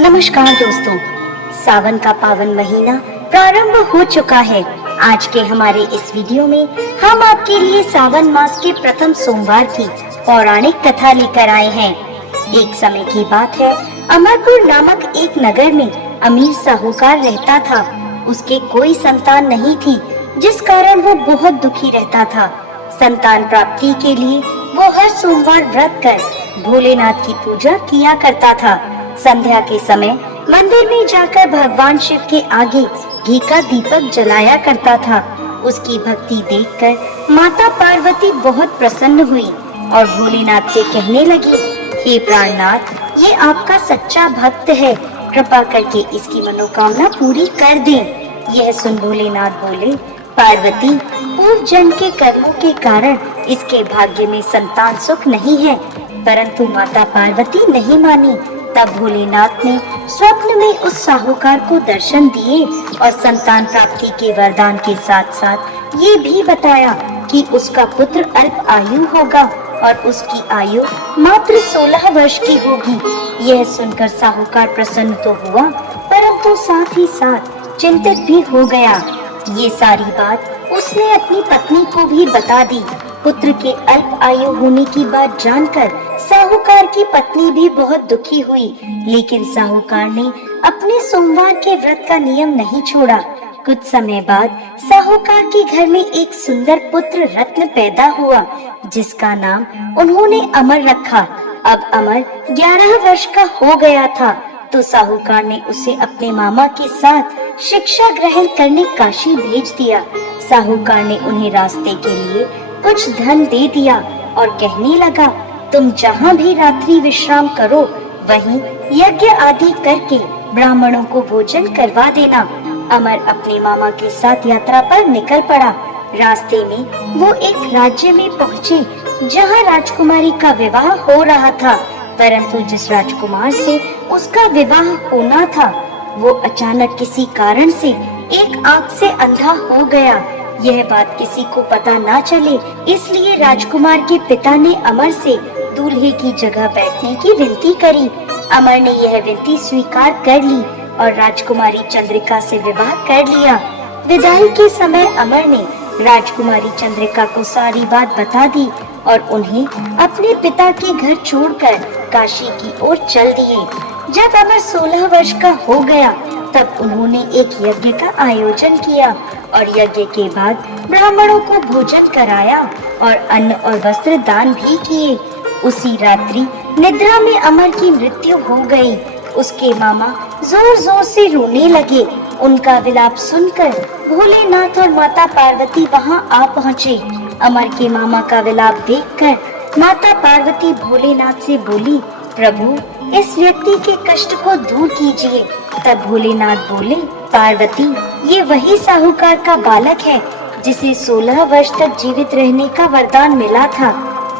नमस्कार दोस्तों, सावन का पावन महीना प्रारंभ हो चुका है। आज के हमारे इस वीडियो में हम आपके लिए सावन मास के प्रथम सोमवार की पौराणिक कथा लेकर आए हैं। एक समय की बात है, अमरपुर नामक एक नगर में अमीर साहूकार रहता था। उसके कोई संतान नहीं थी, जिस कारण वो बहुत दुखी रहता था। संतान प्राप्ति के लिए वो हर सोमवार व्रत कर भोलेनाथ की पूजा किया करता था। संध्या के समय मंदिर में जाकर भगवान शिव के आगे घी का दीपक जलाया करता था। उसकी भक्ति देखकर माता पार्वती बहुत प्रसन्न हुई और भोलेनाथ से कहने लगी, हे प्राणनाथ, ये आपका सच्चा भक्त है, कृपा करके इसकी मनोकामना पूरी कर दें। यह सुन भोलेनाथ बोले, पार्वती, पूर्व जन्म के कर्मों के कारण इसके भाग्य में संतान सुख नहीं है। परंतु माता पार्वती नहीं मानी। तब भोलेनाथ ने स्वप्न में उस साहूकार को दर्शन दिए और संतान प्राप्ति के वरदान के साथ साथ ये भी बताया कि उसका पुत्र अल्प आयु होगा और उसकी आयु मात्र 16 वर्ष की होगी। यह सुनकर साहूकार प्रसन्न तो हुआ, परंतु साथ ही साथ चिंतित भी हो गया। ये सारी बात उसने अपनी पत्नी को भी बता दी। पुत्र के अल्प आयु होने की बात जानकर साहूकार की पत्नी भी बहुत दुखी हुई, लेकिन साहूकार ने अपने सोमवार के व्रत का नियम नहीं छोड़ा। कुछ समय बाद साहूकार के घर में एक सुंदर पुत्र रत्न पैदा हुआ, जिसका नाम उन्होंने अमर रखा। अब अमर 11 वर्ष का हो गया था, तो साहूकार ने उसे अपने मामा के साथ शिक्षा ग्रहण करने काशी भेज दिया। साहूकार ने उन्हें रास्ते के लिए कुछ धन दे दिया और कहने लगा, तुम जहाँ भी रात्रि विश्राम करो, वहीं यज्ञ आदि करके ब्राह्मणों को भोजन करवा देना। अमर अपने मामा के साथ यात्रा पर निकल पड़ा। रास्ते में वो एक राज्य में पहुँचे, जहाँ राजकुमारी का विवाह हो रहा था, परंतु जिस राजकुमार से उसका विवाह होना था, वो अचानक किसी कारण से एक आंख से अंधा हो गया। यह बात किसी को पता ना चले, इसलिए राजकुमार के पिता ने अमर से दूल्हे की जगह बैठने की विनती करी। अमर ने यह विनती स्वीकार कर ली और राजकुमारी चंद्रिका से विवाह कर लिया। विदाई के समय अमर ने राजकुमारी चंद्रिका को सारी बात बता दी और उन्हें अपने पिता के घर छोड़कर काशी की ओर चल दिए। जब अमर 16 वर्ष का हो गया, तब उन्होंने एक यज्ञ का आयोजन किया और यज्ञ के बाद ब्राह्मणों को भोजन कराया और अन्न और वस्त्र दान भी किए। उसी रात्रि निद्रा में अमर की मृत्यु हो गई। उसके मामा जोर जोर से रोने लगे। उनका विलाप सुनकर भोलेनाथ और माता पार्वती वहां आ पहुँचे। अमर के मामा का विलाप देखकर माता पार्वती भोलेनाथ से बोली, प्रभु, इस व्यक्ति के कष्ट को दूर कीजिए। तब भोलेनाथ बोले, पार्वती, ये वही साहूकार का बालक है जिसे 16 वर्ष तक जीवित रहने का वरदान मिला था।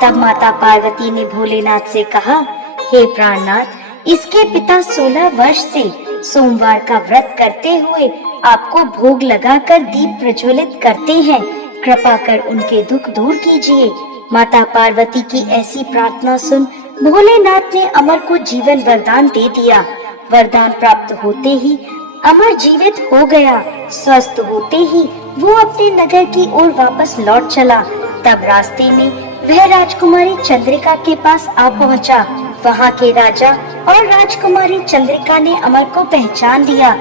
तब माता पार्वती ने भोलेनाथ से कहा, हे प्राणनाथ, इसके पिता 16 वर्ष से सोमवार का व्रत करते हुए आपको भोग लगाकर दीप प्रज्वलित करते हैं। कृपा कर उनके दुख दूर कीजिए। माता पार्वती की ऐसी प्रार्थना सुन भोलेनाथ ने अमर को जीवन वरदान दे दिया। वरदान प्राप्त होते ही अमर जीवित हो गया। स्वस्थ होते ही वो अपने नगर की ओर वापस लौट चला। तब रास्ते में वह राजकुमारी चंद्रिका के पास आ पहुंचा। वहां के राजा और राजकुमारी चंद्रिका ने अमर को पहचान लिया।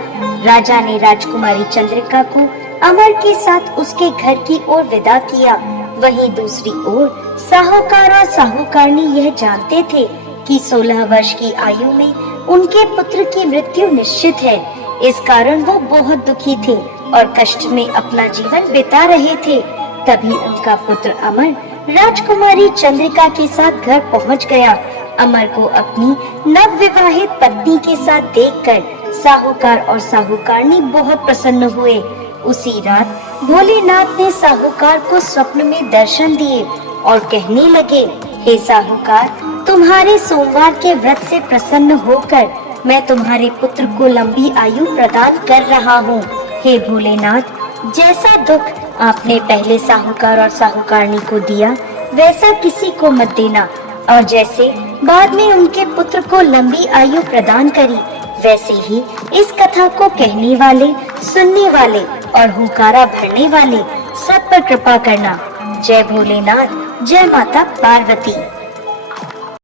राजा ने राजकुमारी चंद्रिका को अमर के साथ उसके घर की ओर विदा किया। वहीं दूसरी ओर साहूकार और साहूकारनी यह जानते थे कि 16 वर्ष की आयु में उनके पुत्र की मृत्यु निश्चित है। इस कारण वो बहुत दुखी थे और कष्ट में अपना जीवन बिता रहे थे। तभी उनका पुत्र अमर राजकुमारी चंद्रिका के साथ घर पहुंच गया। अमर को अपनी नवविवाहित पत्नी के साथ देखकर साहूकार और साहूकारनी बहुत प्रसन्न हुए। उसी रात भोलेनाथ ने साहूकार को स्वप्न में दर्शन दिए और कहने लगे, हे साहूकार, तुम्हारे सोमवार के व्रत से प्रसन्न होकर मैं तुम्हारे पुत्र को लंबी आयु प्रदान कर रहा हूँ। हे भोलेनाथ, जैसा दुख आपने पहले साहूकार और साहूकारनी को दिया, वैसा किसी को मत देना, और जैसे बाद में उनके पुत्र को लंबी आयु प्रदान करी, वैसे ही इस कथा को कहने वाले, सुनने वाले और हुंकारा भरने वाले सब पर कृपा करना। जय भोलेनाथ, जय माता पार्वती।